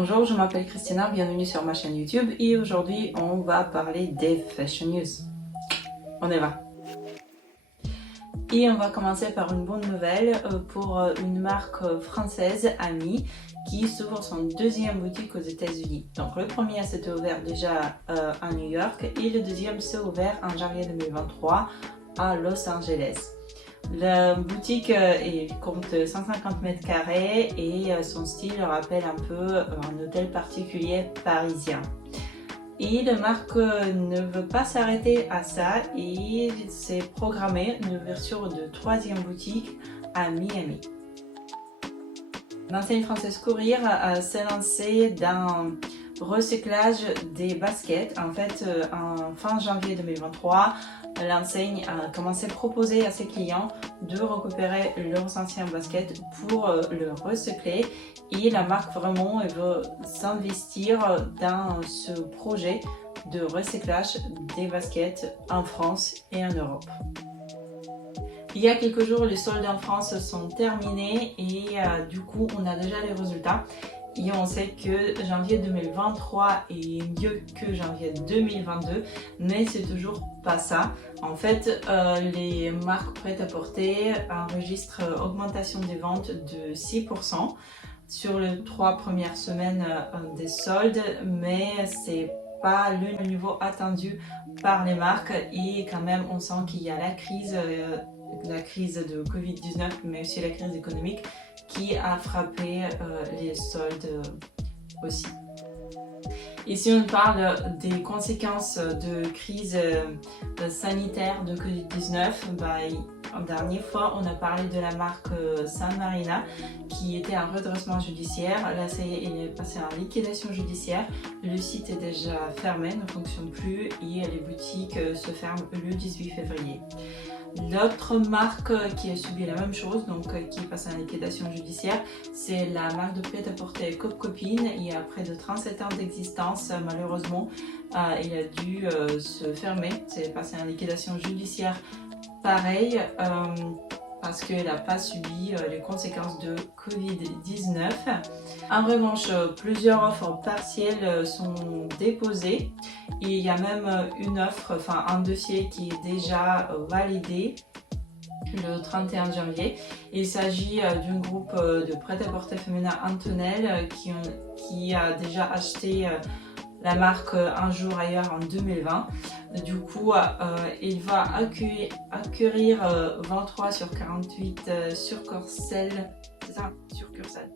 Bonjour, je m'appelle Christina, bienvenue sur ma chaîne YouTube et aujourd'hui on va parler des Fashion News. On y va. Et on va commencer par une bonne nouvelle pour une marque française, Ami, qui s'ouvre son deuxième boutique aux États-Unis. Donc le premier s'était ouvert déjà à New York et le deuxième s'est ouvert en janvier 2023 à Los Angeles. La boutique compte 150 mètres carrés et son style rappelle un peu un hôtel particulier parisien. Et la marque ne veut pas s'arrêter à ça et s'est programmée l'ouverture de troisième boutique à Miami. L'enseigne française Courir s'est lancée dans recyclage des baskets. En fait, en fin janvier 2023, l'enseigne a commencé à proposer à ses clients de récupérer leurs anciens baskets pour le recycler. Et la marque vraiment veut s'investir dans ce projet de recyclage des baskets en France et en Europe. Il y a quelques jours, les soldes en France sont terminés et du coup, on a déjà les résultats. Et on sait que janvier 2023 est mieux que janvier 2022, mais c'est toujours pas ça. En fait, les marques prêt-à-porter enregistrent augmentation des ventes de 6% sur les 3 premières semaines des soldes, mais c'est pas le niveau attendu par les marques et quand même on sent qu'il y a la crise de Covid-19, mais aussi la crise économique qui a frappé les soldes aussi. Ici, on parle des conséquences de crise sanitaire de Covid-19. La dernière fois, on a parlé de la marque San Marina qui était en redressement judiciaire. Là, ça y est, il est passé en liquidation judiciaire. Le site est déjà fermé, ne fonctionne plus et les boutiques se ferment le 18 février. L'autre marque qui a subi la même chose, donc qui passe en liquidation judiciaire, c'est la marque de prêt-à-porter Copcopine. Il y a près de 37 ans d'existence, malheureusement, il a dû se fermer, c'est passé en liquidation judiciaire pareil, parce qu'elle n'a pas subi les conséquences de Covid-19. En revanche, plusieurs offres partielles sont déposées et il y a même une offre, enfin un dossier qui est déjà validé le 31 janvier. Il s'agit d'un groupe de prêt-à-porter féminin Antonelle qui a déjà acheté la marque Un jour ailleurs en 2020. Du coup, il va acquérir 23 sur 48 succursales. C'est ça, succursales.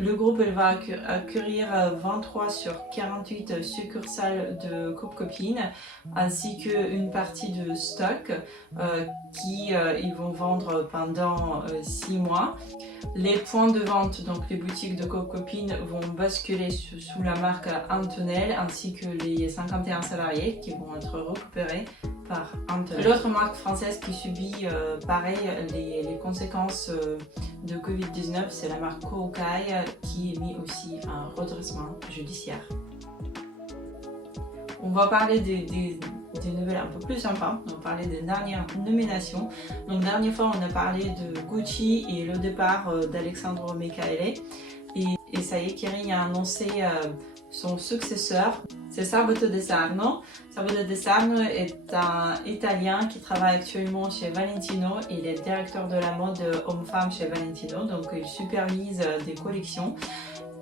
Le groupe va acquérir 23 sur 48 succursales de Copcopine ainsi qu'une partie de stock ils vont vendre pendant 6 mois. Les points de vente, donc les boutiques de Copcopine, vont basculer sous la marque Antonelle ainsi que les 51 salariés qui vont être récupérés par Antonelle. L'autre marque française qui subit pareil les conséquences de Covid-19, c'est la marque Koukaï qui est mis aussi en redressement judiciaire. On va parler des nouvelles un peu plus sympas. On va parler des dernières nominations. Donc, la dernière fois, on a parlé de Gucci et le départ d'Alessandro Michele. Et ça y est, Kering a annoncé son successeur. C'est Sabato De Sarno. Sabato De Sarno est un Italien qui travaille actuellement chez Valentino. Il est directeur de la mode homme-femme chez Valentino. Donc, il supervise des collections.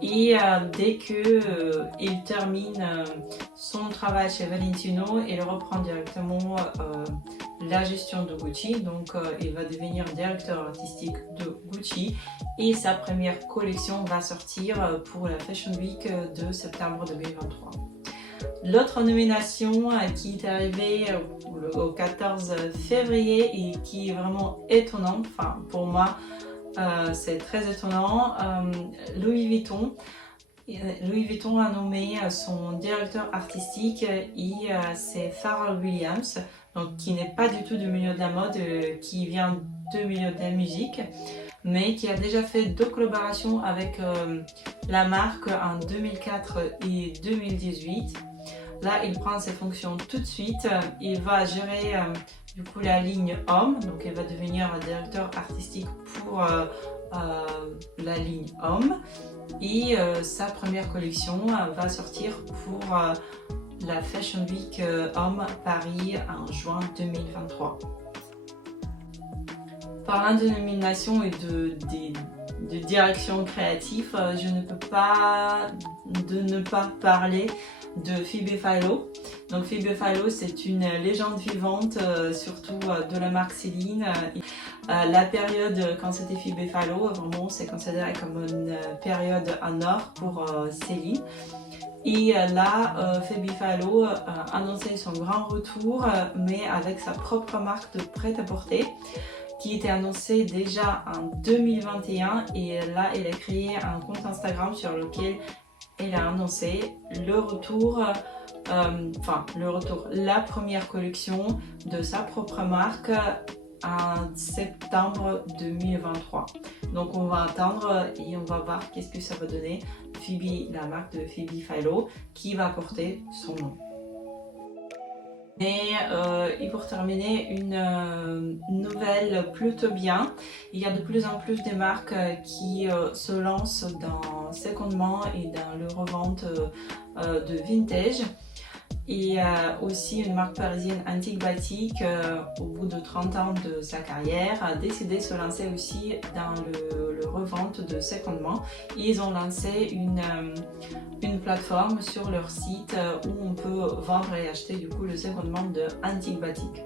Et dès qu'il termine son travail chez Valentino, il reprend directement la gestion de Gucci. Donc il va devenir directeur artistique de Gucci et sa première collection va sortir pour la Fashion Week de septembre 2023. L'autre nomination qui est arrivée au 14 février et qui est vraiment étonnante, enfin pour moi, c'est très étonnant. Louis Vuitton a nommé son directeur artistique et c'est Pharrell Williams, donc qui n'est pas du tout du milieu de la mode, qui vient du milieu de la musique, mais qui a déjà fait 2 collaborations avec la marque en 2004 et 2018. Là, il prend ses fonctions tout de suite. Il va gérer du coup la ligne homme, donc il va devenir directeur artistique pour la ligne homme. Et sa première collection va sortir pour la Fashion Week Homme Paris en juin 2023. Parlant de nomination et de direction créative, je ne peux pas ne pas parler de Phoebe Philo. Donc Phoebe Philo, c'est une légende vivante, surtout de la marque Céline. La période quand c'était Phoebe Philo, vraiment c'est considéré comme une période en or pour Céline. Et là, Phoebe Philo a annoncé son grand retour, mais avec sa propre marque de prêt-à-porter, qui était annoncée déjà en 2021. Et là, elle a créé un compte Instagram sur lequel elle a annoncé le retour, la première collection de sa propre marque en septembre 2023. Donc on va attendre et on va voir qu'est-ce que ça va donner. Phoebe, la marque de Phoebe Philo, qui va porter son nom. Et pour terminer, une nouvelle plutôt bien. Il y a de plus en plus de marques qui se lancent dans secondement et dans le revente de vintage. Et aussi une marque parisienne Antique Batik, au bout de 30 ans de sa carrière, a décidé de se lancer aussi dans le revente de secondement. Ils ont lancé une plateforme sur leur site où on peut vendre et acheter du coup le secondement de Antique Batik.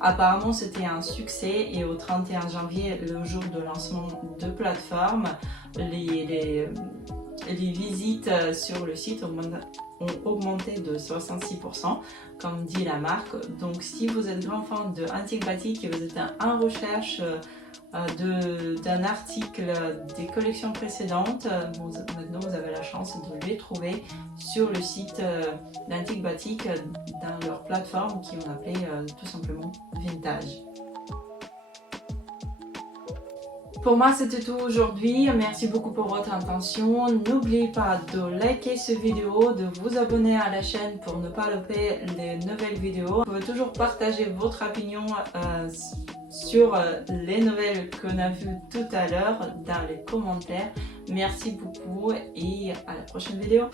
Apparemment c'était un succès et au 31 janvier, le jour de lancement de plateforme, les visites sur le site ont augmenté de 66%, comme dit la marque. Donc si vous êtes grand fan de Antique Batik et vous êtes en recherche d'un article des collections précédentes, maintenant vous avez la chance de les trouver sur le site d'Antique Batik dans leur plateforme qui on appelait tout simplement Vintage. Pour moi c'est tout aujourd'hui, merci beaucoup pour votre attention, n'oubliez pas de liker cette vidéo, de vous abonner à la chaîne pour ne pas louper les nouvelles vidéos. Vous pouvez toujours partager votre opinion sur les nouvelles qu'on a vues tout à l'heure dans les commentaires. Merci beaucoup et à la prochaine vidéo.